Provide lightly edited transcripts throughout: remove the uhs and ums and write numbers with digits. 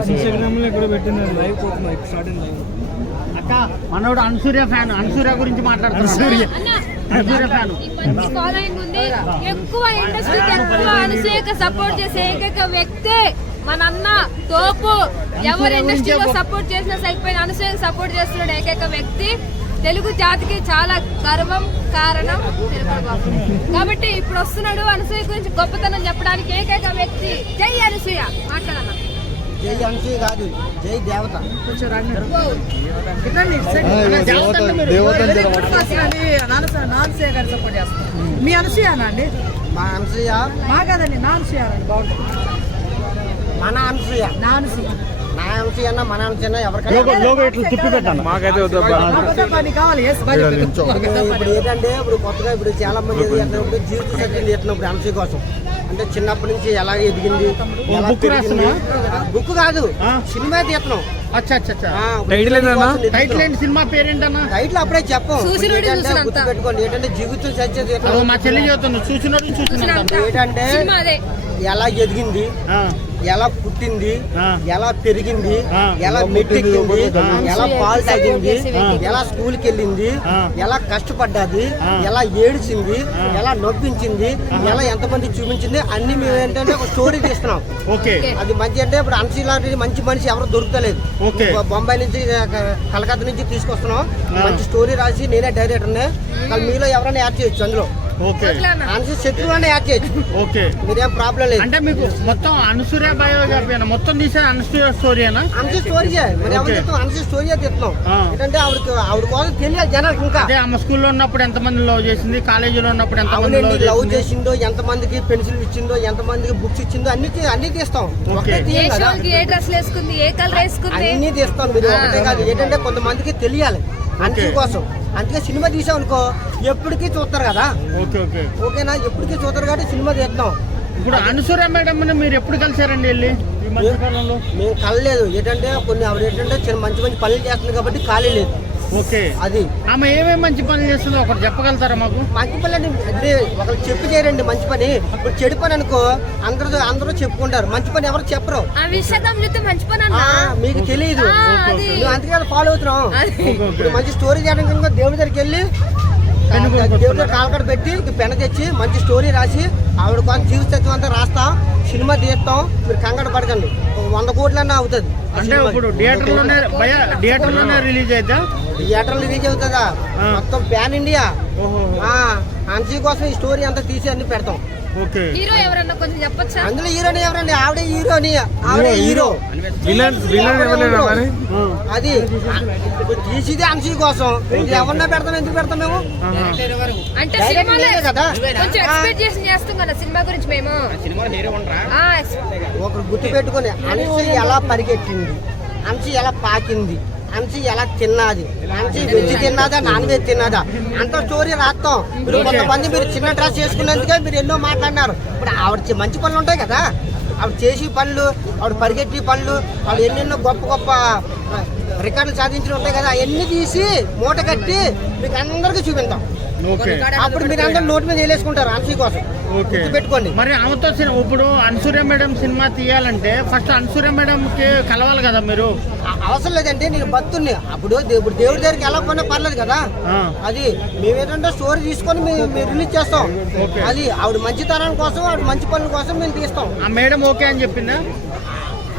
అక్క మనోడు అనసూయ ఫ్యాన్, అనసూయ గురించి మాట్లాడుతున్నాడు. ఫాలోయింగ్ ఉంది ఎక్కువ, ఇండస్ట్రీకి ఎక్కువ అనసూయకి సపోర్ట్ చేసే ఏకైక వ్యక్తి మన అన్న తోపు. ఎవరు ఇండస్ట్రీలో సపోర్ట్ చేసినా సరిపోయిన అనసూయకి సపోర్ట్ చేస్తున్నాడు ఏకైక వ్యక్తి. తెలుగు జాతికి చాలా గర్వం కారణం కాబట్టి ఇప్పుడు వస్తున్నాడు అనసూయ గురించి గొప్పతనం చెప్పడానికి ఏకైక వ్యక్తి. జై అనసూయ. మాట్లాడాల జై అనసూయ కాదు, జై దేవత. మీ అనసూయనా అండి? మా అనసూయ మా కదండి, నా అనసూయ బాగుంటుంది. మన అనసూయ, నా అనసూయ, నా అనసూయ అన్న మన అనసూయ ఎవరికైనా కావాలి. ఇప్పుడు ఏంటంటే ఇప్పుడు కొత్తగా ఇప్పుడు చాలా మంది ఇప్పుడు జీవిత సత్యం తీస్తున్నాం ఇప్పుడు అనసూయ కోసం. అంటే చిన్నప్పటి నుంచి ఎలా ఎదిగింది, బుక్ కాదు సినిమా తీస్తున్నాం. సినిమా పేరేంటన్నా? టైటిల్ అప్పుడే చెప్పం, గుర్తు పెట్టుకోండి. ఏంటంటే జీవితం సత్యం మా చెల్లి చెబుతున్నా, చూసినట్టు ఏంటంటే ఎలా ఎదిగింది, ఎలా పుట్టింది, ఎలా పెరిగింది, ఎలా మెట్టెక్కింది, ఎలా పాలు తాగింది, ఎలా స్కూల్కి వెళ్ళింది, ఎలా కష్టపడ్డది, ఎలా ఏడిచింది, ఎలా నొప్పించింది, ఎలా ఎంతమంది చూపించింది అన్ని మేము ఏంటంటే ఒక స్టోరీ తీస్తున్నాం. అది మంచి అంటే ఇప్పుడు అనసూయ లాంటి మంచి మనిషి ఎవరు దొరుకుతలేదు. బొంబాయి నుంచి కలకత్తా నుంచి తీసుకొస్తున్నాం. మంచి స్టోరీ రాసి నేనే డైరెక్టర్నే. మీలో ఎవరైనా యాడ్ చేయొచ్చు అందులో. శత్రువు యాడ్ చేయొచ్చు. మీరేం ప్రాబ్లం లేదు. అంటే మీకు మొత్తం అనసూయ బయోగ్రఫీ మొత్తం తీసే అనసూయ స్టోరీనా? అనసూయ స్టోరీ అనసూయ స్టోరీ చెప్తున్నాం. ఏంటంటే ఆవిడ కోసం తెలియాలి జనాలకు. ఇంకా ఆమె స్కూల్లో ఉన్నప్పుడు ఎంతమంది లవ్ చేసింది, కాలేజీలో ఉన్నప్పుడు ఎంతమంది లవ్ చేసిందో, ఎంతమందికి పెన్సిల్ ఇచ్చిందో, ఎంతమందికి బుక్స్ ఇచ్చిందో అన్ని తీస్తాం. అన్ని తీస్తాం. మీరు ఒకటే కాదు, ఏంటంటే కొంతమందికి తెలియాలి అనసూయ కోసం. అందుకే సినిమా తీసాం అనుకో ఎప్పటికీ చూస్తారు కదా. ఓకేనా? ఎప్పటికీ చూస్తారు కాబట్టి సినిమా తీస్తాం. ఇప్పుడు అనసూయ మేడం మీరు ఎప్పుడు కలిసారండి వెళ్ళి? మేము కలలేదు. ఏంటంటే కొన్ని ఆవిడ ఏంటంటే మంచి మంచి పనులు చేస్తుంది కాబట్టి ఖాళీ లేదు. అది ఆమె ఏమేమి మంచి పనులు చేస్తుందో ఒకటి చెప్పగలుగుతారా మాకు? మంచి పని అంటే ఒకరు చెప్పి చేయరండి. మంచి పని ఇప్పుడు చెడు పని అనుకో అందరూ చెప్పుకుంటారు, మంచి పని ఎవరు చెప్పరు. మీకు తెలియదు, నువ్వు అందుకే ఫాలో అవుతున్నావు. ఇప్పుడు మంచి స్టోరీ చేయడానికి ఇంకో దేవుడి దగ్గరికి వెళ్ళి దేవుడి దగ్గర కాలకడ పెట్టి పెన తెచ్చి మంచి స్టోరీ రాసి ఆవిడ కొంత జీవితం అంతా రాస్తా, సినిమా తీస్తాం. మీరు కంగారు పడకండి, 100 కోట్లన్నా అవుతుంది. థియేటర్లోనే రిలీజ్ అవుతుందా? థియేటర్ రిలీజ్ అవుతుందా? మొత్తం ప్యాన్ ఇండియా. అనసూయ కోసం ఈ స్టోరీ అంతా తీసి అన్ని పెడతాం. అందులో హీరోని ఎవరండి? ఆవిడే హీరోని, ఆవిడే హీరో. అది తీసిదే అనసూయ కోసం. ఎవరన్నా పెడతాం, ఎందుకు పెడతాం మేము? ఒకరు గుర్తు పెట్టుకుని అనసూయ ఎలా పరిగెట్టింది, అనసూయ ఎలా పాకింది, అనసూయ ఎలా తిన్నది, అనసూయ వెజ్ తిన్నదా నాన్ వెజ్ తిన్నదా అంత స్టోరీ రాస్తాం. మీరు కొంతమంది మీరు చిన్న డ్రెస్ చేసుకున్నందుకే మీరు ఎన్నో మాట్లాడినారు. ఇప్పుడు ఆవిడ మంచి పనులు ఉంటాయి కదా, ఆవిడ చేసి పనులు, ఆవిడ పరిగెట్టి పనులు, వాళ్ళు ఎన్నెన్నో గొప్ప గొప్ప రికార్డులు సాధించి ఉంటాయి కదా, అవన్నీ తీసి మూట కట్టి మీకు అందరికీ చూపిస్తాం. అప్పుడు మీరు అందరూ నోటి మీద వేలేసుకుంటారు అనసూయ కోసం. పెట్టుకోండి. మరి ఆమెతో ఇప్పుడు అనసూయ మేడం సినిమా తీయాలంటే ఫస్ట్ అనసూయ మేడం కి కలవాలి కదా మీరు? అవసరం లేదంటే నేను భక్తుడిని. అప్పుడు దేవుడి దగ్గరికి వెళ్ళకపోయినా పర్లేదు కదా. అది మేమేంటంటే స్టోరీ తీసుకొని మేము రిలీజ్ చేస్తాం. అది ఆవిడ మంచితనం కోసం, ఆవిడ మంచి పనుల కోసం మేము తీస్తాం. ఆ మేడం ఓకే అని చెప్పిందా?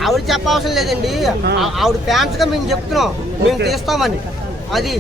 ఆవిడ చెప్పవసరం లేదండి, ఆవిడ ఫ్యాన్స్ గా మేము చెప్తున్నాం మేము తీస్తామని. అది